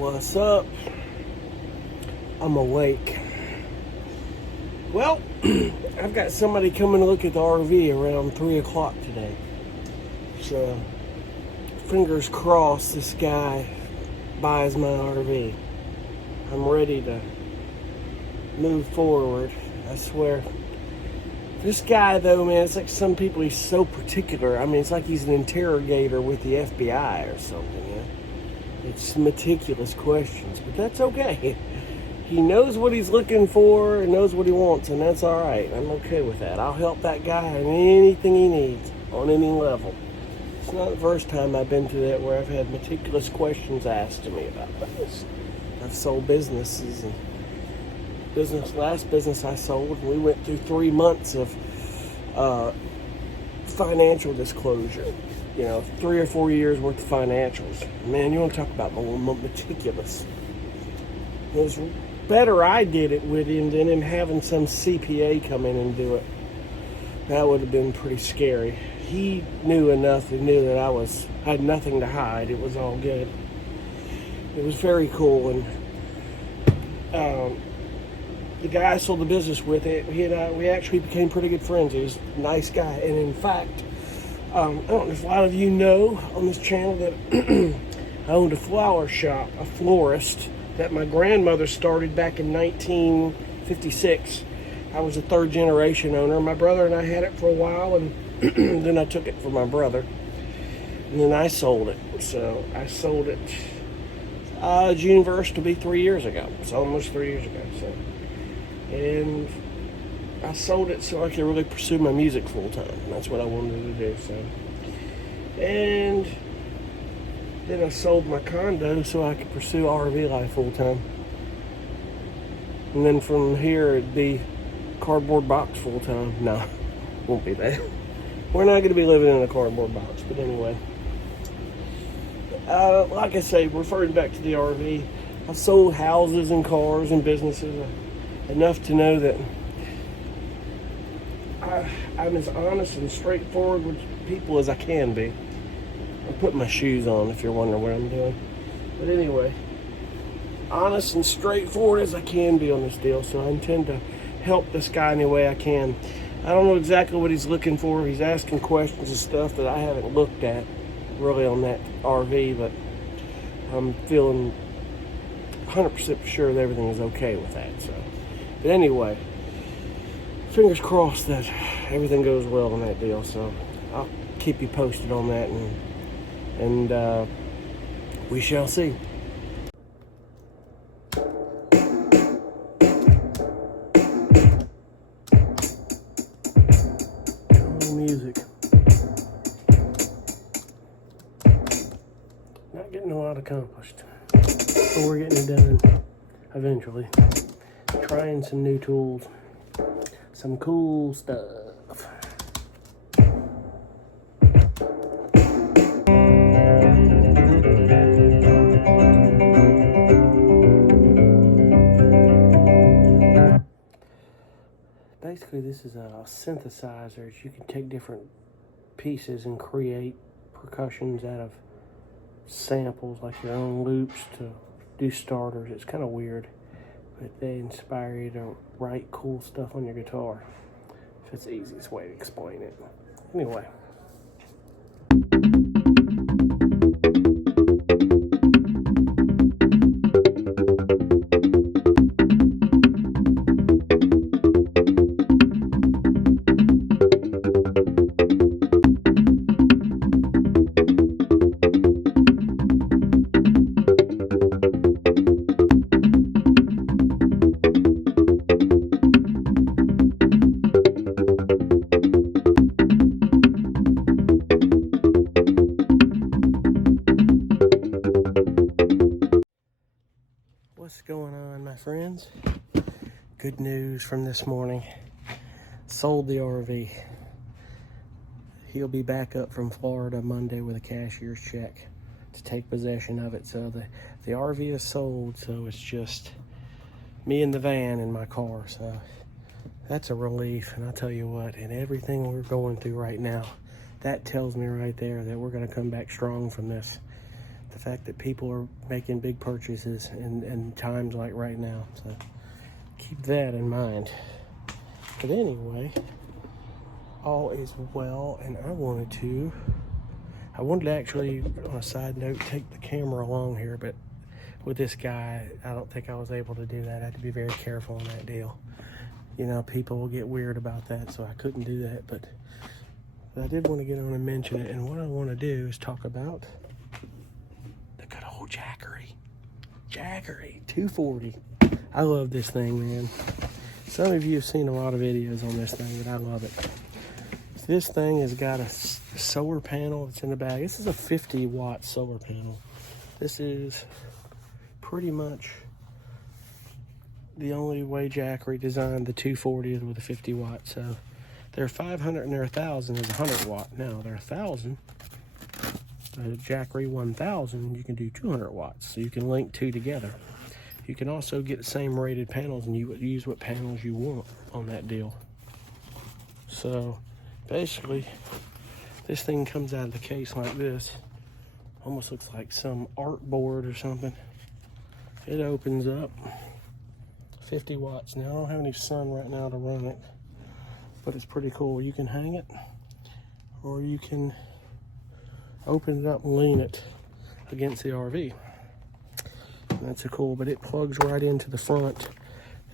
What's up? I'm awake. Well, I've got somebody coming to look at the RV around 3 o'clock today. So, fingers crossed this guy buys my RV. I'm ready to move forward, I swear. This guy, though, man, it's like some people, he's so particular. I mean, it's like he's an interrogator with the FBI or something, you know? It's meticulous questions, but that's okay. He knows what he's looking for and knows what he wants, and that's all right. I'm okay with that. I'll help that guy in anything he needs on any level. It's not the first time I've been through that where I've had meticulous questions asked to me about this. I've sold businesses, and last business I sold, we went through 3 months of financial disclosure. 3 or 4 years worth of financials. Man, you want to talk about meticulous. It was better I did it with him than him having some CPA come in and do it. That would have been pretty scary. He knew enough and knew that I had nothing to hide. It was all good. It was very cool, and the guy I sold the business with, he and I, we actually became pretty good friends. He was a nice guy, and in fact, I don't know if a lot of you know on this channel that I owned a flower shop, a florist, that my grandmother started back in 1956. I was a third generation owner. My brother and I had it for a while, and then I took it from my brother, and then I sold it. So I sold it June 1st will be 3 years ago. It's almost 3 years ago. And I sold it so I could really pursue my music full time. That's what I wanted to do. So, and then I sold my condo so I could pursue RV life full time. And then from here it'd be cardboard box full time. No, won't be that. We're not going to be living in a cardboard box. But anyway, like I say, referring back to the RV, I've sold houses and cars and businesses enough to know that I'm as honest and straightforward with people as I can be. I'm putting my shoes on if you're wondering what I'm doing. But anyway, honest and straightforward as I can be on this deal. So I intend to help this guy any way I can. I don't know exactly what he's looking for. He's asking questions and stuff that I haven't looked at really on that RV, but I'm feeling 100% sure that everything is okay with that. So, but anyway, fingers crossed that everything goes well on that deal. So I'll keep you posted on that, and we shall see. Music. Not getting a lot accomplished, but we're getting it done eventually. Trying some new tools. Some cool stuff. Basically, this is a synthesizer. You can take different pieces and create percussions out of samples, like your own loops, to do starters. It's kind of weird, but they inspire you to write cool stuff on your guitar. If it's the easiest way to explain it. Anyway. What's going on, my friends? Good news from this morning. Sold the RV. He'll be back up from Florida Monday with a cashier's check to take possession of it. So the RV is sold, so it's just me and the van in my car. So that's a relief. And I tell you what, and everything we're going through right now, that tells me right there that we're going to come back strong from this. The fact that people are making big purchases in times like right now. So keep that in mind. But anyway, all is well, and I wanted to actually, on a side note, take the camera along here, but with this guy, I don't think I was able to do that. I had to be very careful on that deal. You know, people will get weird about that, so I couldn't do that, but I did want to get on and mention it. And what I want to do is talk about the good old Jackery 240. I love this thing, man. Some of you have seen a lot of videos on this thing, but I love it. This thing has got a solar panel that's in the bag. This is a 50-watt solar panel. This is pretty much the only way Jackery designed the 240 is with a 50 watt. So their 500 and their 1000 is 100 watt. Now their 1000, the Jackery 1000, you can do 200 watts. So you can link two together. You can also get the same rated panels, and you use what panels you want on that deal. So basically, this thing comes out of the case like this. Almost looks like some art board or something. It opens up. 50 watts. Now I don't have any sun right now to run it, but it's pretty cool. You can hang it, or you can open it up and lean it against the RV. And that's cool, but it plugs right into the front.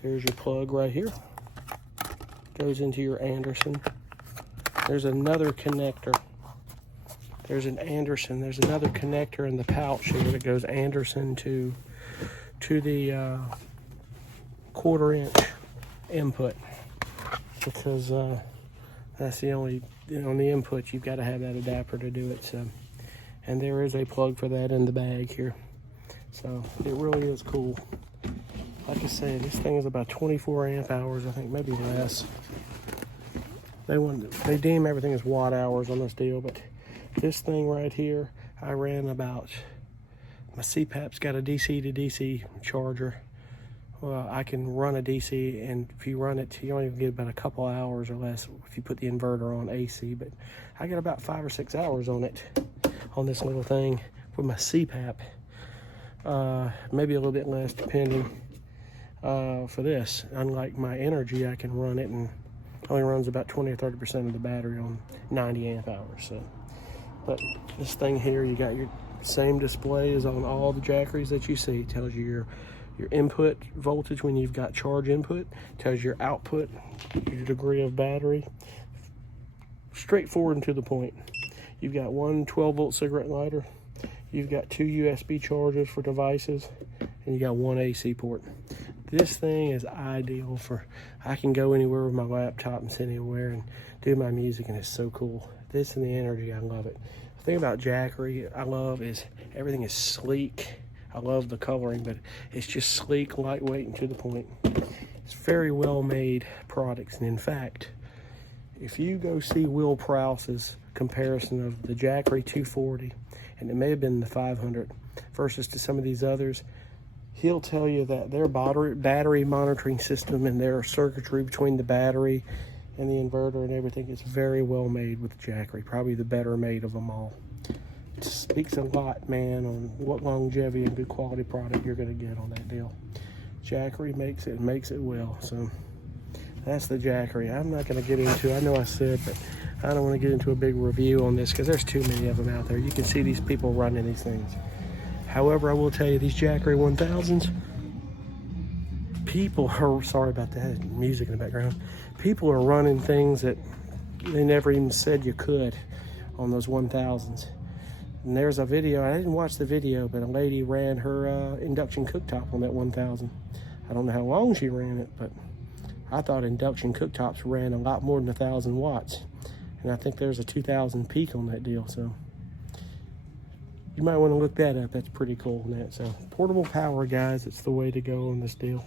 There's your plug right here. Goes into your Anderson. There's another connector. There's another connector in the pouch here that goes Anderson to the 1/4 inch input, because that's the only, on the input you've got to have that adapter to do it. So, and there is a plug for that in the bag here. So it really is cool. Like I said, this thing is about 24 amp hours, I think, maybe less. They deem everything as watt hours on this deal, but this thing right here, I ran about, my CPAP's got a DC to DC charger. Well, I can run a DC, and if you run it, you only get about a couple hours or less if you put the inverter on AC, but I got about 5 or 6 hours on it, on this little thing with my CPAP. Maybe a little bit less depending for this. Unlike my Energy, I can run it and only runs about 20 or 30% of the battery on 90 amp hours. So, but this thing here, you got your same display as on all the Jackeries that you see. It tells you your input voltage when you've got charge input, tells your output, your degree of battery. Straightforward and to the point. You've got one 12-volt cigarette lighter, you've got 2 USB chargers for devices, and you got 1 AC port. This thing is ideal for, I can go anywhere with my laptop and sit anywhere and do my music, and it's so cool. This and the Energy, I love it. The thing about Jackery I love is everything is sleek. I love the coloring, but it's just sleek, lightweight, and to the point. It's very well made products, and in fact, if you go see Will Prowse's comparison of the Jackery 240, and it may have been the 500, versus to some of these others, he'll tell you that their battery monitoring system and their circuitry between the battery and the inverter and everything is very well made with Jackery, probably the better made of them all. It speaks a lot, man, on what longevity and good quality product you're going to get on that deal. Jackery makes it well. So that's the Jackery. I'm not going to get into, I know I said, but I don't want to get into a big review on this because there's too many of them out there. You can see these people running these things. However, I will tell you, these Jackery 1000s, people are, sorry about that, music in the background. People are running things that they never even said you could on those 1000s. And there's a video, I didn't watch the video, but a lady ran her induction cooktop on that 1000. I don't know how long she ran it, but I thought induction cooktops ran a lot more than 1,000 watts. And I think there's a 2,000 peak on that deal, so you might want to look that up. That's pretty cool on that. So portable power, guys, it's the way to go on this deal.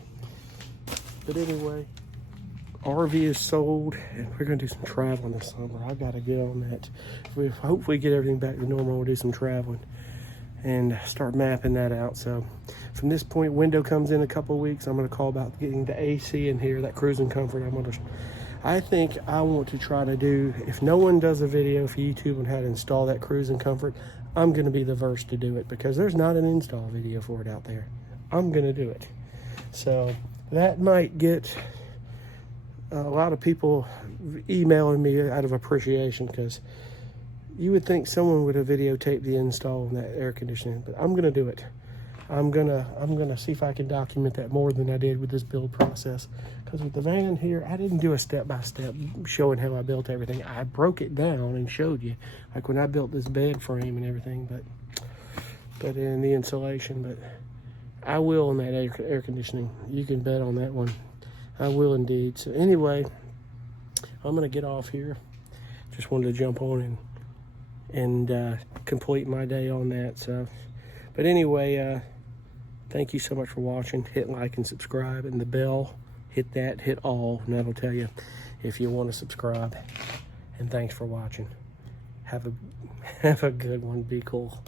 But anyway, RV is sold, and we're going to do some traveling this summer. I got to get on that. If we hopefully get everything back to normal, we'll do some traveling and start mapping that out. So from this point, window comes in a couple of weeks. I'm going to call about getting the AC in here, that cruising comfort. I think I want to try to do, if no one does a video for YouTube on how to install that cruising comfort, I'm going to be the first to do it because there's not an install video for it out there. I'm going to do it. So that might get a lot of people emailing me out of appreciation, because you would think someone would have videotaped the install on that air conditioning, but I'm going to do it. I'm gonna see if I can document that more than I did with this build process. Because with the van here, I didn't do a step-by-step showing how I built everything. I broke it down and showed you, like when I built this bed frame and everything, but in the insulation. But I will on that air conditioning. You can bet on that one. I will indeed. So anyway, I'm gonna get off here. Just wanted to jump on and complete my day on that. So, but anyway. Thank you so much for watching. Hit like and subscribe, and the bell, hit that, hit all, and that'll tell you if you want to subscribe. And thanks for watching. Have a good one. Be cool.